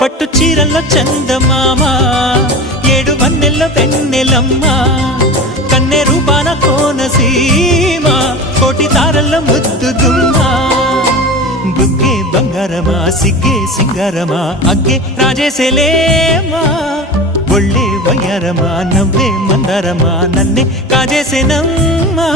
పట్టు చీరల్లో చందమామ ఏడు వన్నెల్లో వెన్నెలమ్మ కన్నె రూపాన కోనసీమ కోటి తారల్లో ముద్దు గుమ్మ బుగ్గే బంగారమా సిగ్గే సింగారమా అగ్గే రాజేసేలేమా ఒళ్ళే వయ్యారమా నవ్వే మందారమా నన్నే కాజేసేనమ్మా